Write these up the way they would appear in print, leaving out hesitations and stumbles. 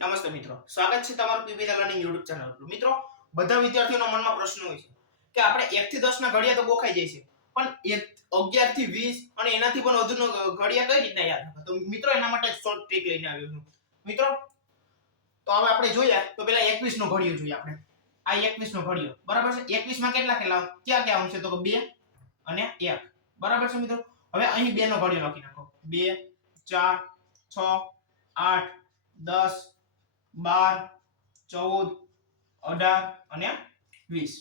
નમસ્તે મિત્રો, સ્વાગત છે તમારું પીપી લર્નિંગ YouTube ચેનલ પર। મિત્રો, બધા વિદ્યાર્થીઓના મનમાં પ્રશ્ન હોય છે કે આપણે 1 થી 10 ના ઘડિયા તો ગોખાઈ જાય છે, પણ 11 થી 20 અને એનાથી પણ વધુનો ઘડિયા કઈ રીતના યાદ રાખવા? તો મિત્રો એના માટે એક શોર્ટ ટ્રીક લઈને આવ્યો છું। મિત્રો, તો હવે આપણે જોઈએ તો પહેલા 21 નો ઘડિયો જોઈએ આપણે। આ 21 નો ઘડિયો બરાબર છે। 21 માં કેટલા ક્યાં અંક છે? તો 2 અને 1 બરાબર છે મિત્રો। હવે અહીં 2 નો ઘડિયો લખી નાખો। 2 4 6 8 10 12 14 18 અને 20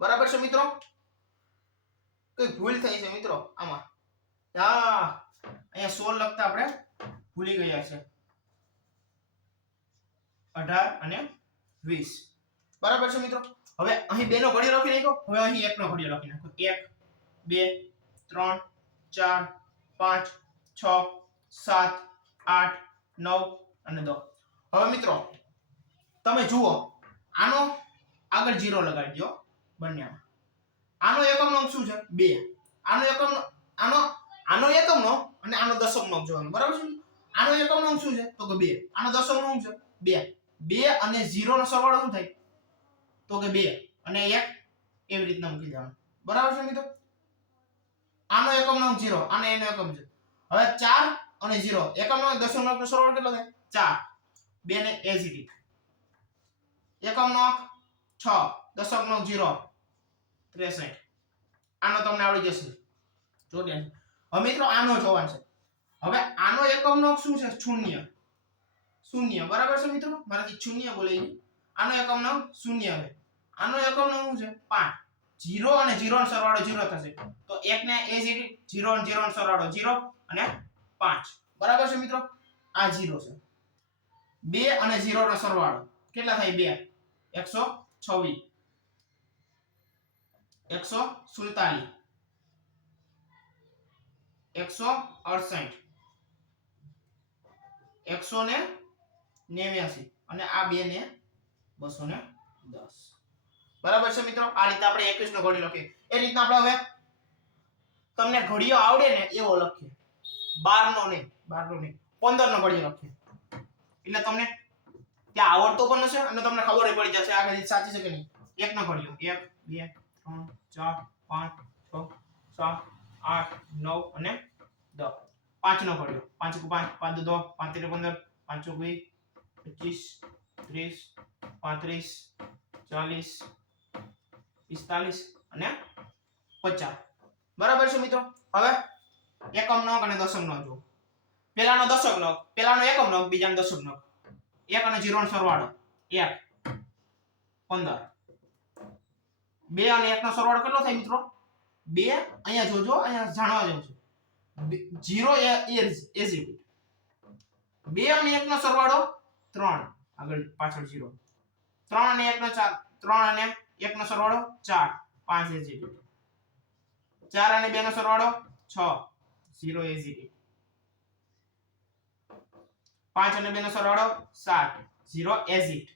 બરાબર છે મિત્રો। કઈ ભૂલ થઈ છે મિત્રો આમાં? અહીંયા 16 લખતા આપણે ભૂલી ગયા છે। 18 અને 20 બરાબર છે મિત્રો। હવે અહીં 2 નો ઘડિયો લખી નાખો। હવે અહીં 1 નો ઘડિયો લખી નાખો। 1 2 3 4 5 6 7 8 9 અને 10। હવે મિત્રો તમે જુઓ, આનો આગળ 0 લગાડી દો બંનેમાં। આનો એકમનો અંક શું છે? 2। આનો એકમનો આનો એકમનો અને આનો દશકનો અંક જોવાનો બરાબર છે। આનો એકમનો અંક શું છે? તો કે 2। આનો દશકનો અંક છે 2। 2 અને 0 નો સરવાળો શું થાય? તો કે 2 અને 1 એવી રીતના મૂકી દેવાનું બરાબર છે મિત્રો। આનો એકમનો અંક 0, આનો એનો એકમ છે। હવે 4 અને 0 એકમનો અને દશકનો અંકનો સરવાળો કેટલો થાય? 4। 2 ને એઝ ઇટ ઇઝ। એકમનો અંક 6, દશકનો અંક 0, 63। આનો તમને આવડી જશે 84। હવે મિત્રો આનો જોવાનું છે। હવે આનો એકમનો અંક શું છે? 0। 0 બરાબર છે મિત્રો। મારાથી 0 બોલાઈ ગયું। આનો એકમનો અંક 0 છે। આનો એકમનો અંક છે 5। 0 અને 0 નો સરવાળો 0 થશે, તો 1 ને એઝ ઇટ ઇઝ 0 અને 0 નો સરવાળો 0 અને 5 બરાબર છે મિત્રો। આ 0 છે। 2 અને 0 નો સરવાળો કેટલા થાય? 2 126 147 168 189 અને આ 2 ને 210 બરાબર છે મિત્રો। આ રીતે આપણે 21 નો ઘડિયો લખીએ। એ રીતના આપણે હવે તમને ઘડિયો આવડે ને એવો લખીએ। 12 નો નહીં 15 નો ઘડિયો લખીએ, એટલે તમને ત્યાં આવડતો પણ હશે અને તમને ખબર પડી જશે આ રીત સાચી છે કે નહીં। 1 નો ઘડિયો 1 2 3 4 5 6 7 8 9 અને 10। 5 નો ઘડિયો 5 1 5 5 2 5 3 15 5 20 25 30 35 40 45 અને 50 બરાબર છે મિત્રો। હવે એકમનો અંક અને દશકનો અંક જુઓ। પહેલાનો દશકનો અંક, પહેલાનો એકમનો અંક, બીજાનો દશકનો અંક। 1 અને 0 નો સરવાળો 1 15। 2 અને 1 નો સરવાળો કેટલો થાય મિત્રો? 2 અહીંયા જોજો, અહીંયા જાણવા જેવું છે। 0 એઝ ઇટ 2 અને 1 નો સરવાળો 3, આગળ પાછળ 0। 3 અને 1 નો 4, 3 અને 1 નો સરવાળો 4, 5 એઝ ઇટ 4 અને 2 નો સરવાળો 6, 0 એઝ ઇટ 5 અને 2 નો સરવાળો 7, 0 એઝ ઇટ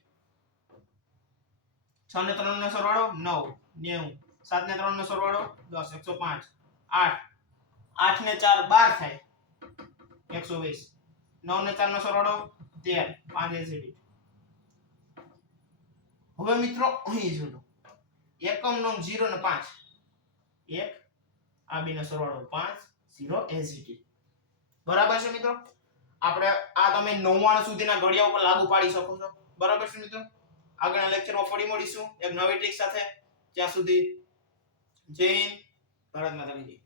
6 ને 3 નો સરવાળો 9, 90, 7 ને 3 નો સરવાળો 10, 105, 8, 8 ને 4 12 થાય 120, 9 ને 4 નો સરવાળો 13, 5 એઝ ઇટ। હવે મિત્રો અહીં જોજો, એકમનો અંક 0 ને 5, 1 આ બે નો સરવાળો 5, 0 એઝ ઇટ બરાબર છે મિત્રો। આપણે આ તમે 99 સુધીના ઘડિયા ઉપર લાગુ પાડી શકો છો બરાબર છે મિત્રો। આગળના લેક્ચરમાં ફરી મળીશું એક નવી ટ્રીક સાથે। ત્યાં સુધી જય હિન્દ, ભારત માતા કી જય।